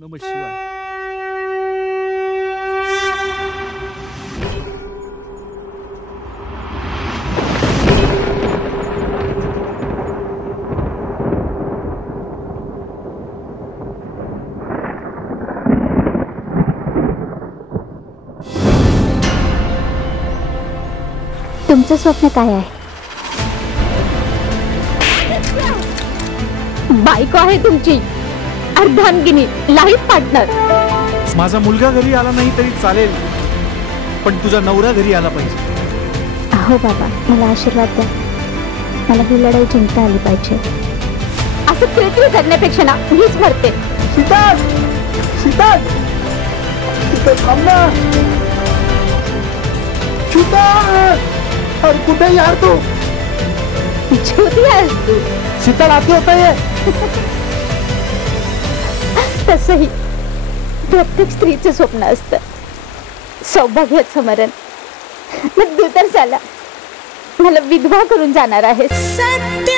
नमः शिवाय. तुमचं स्वप्न काय आहे? बायको आहे तुमची, अर्धांगिनी, लाईफ पार्टनर. माझा मुलगा घरी आला नाही तरी चालेल, पण तुझा नवरा घरी आला पाहिजे. अहो बाबा, मला आशीर्वाद द्या. मला ही लढाई जिंकता आली पाहिजे. असं किरकिर जगण्यापेक्षा ना मीच मरते. शीतल, शीतल, शीतल थांब ना. शीतल, अरे कुठे यार तू? छोटी आहेस तू. शीतल आती होता ये. तसंही प्रत्येक स्त्रीचं स्वप्न असतं सौभाग्याचं मरण. मग तू तर झाला मला विधवा करून जाणार आहेस. सत्य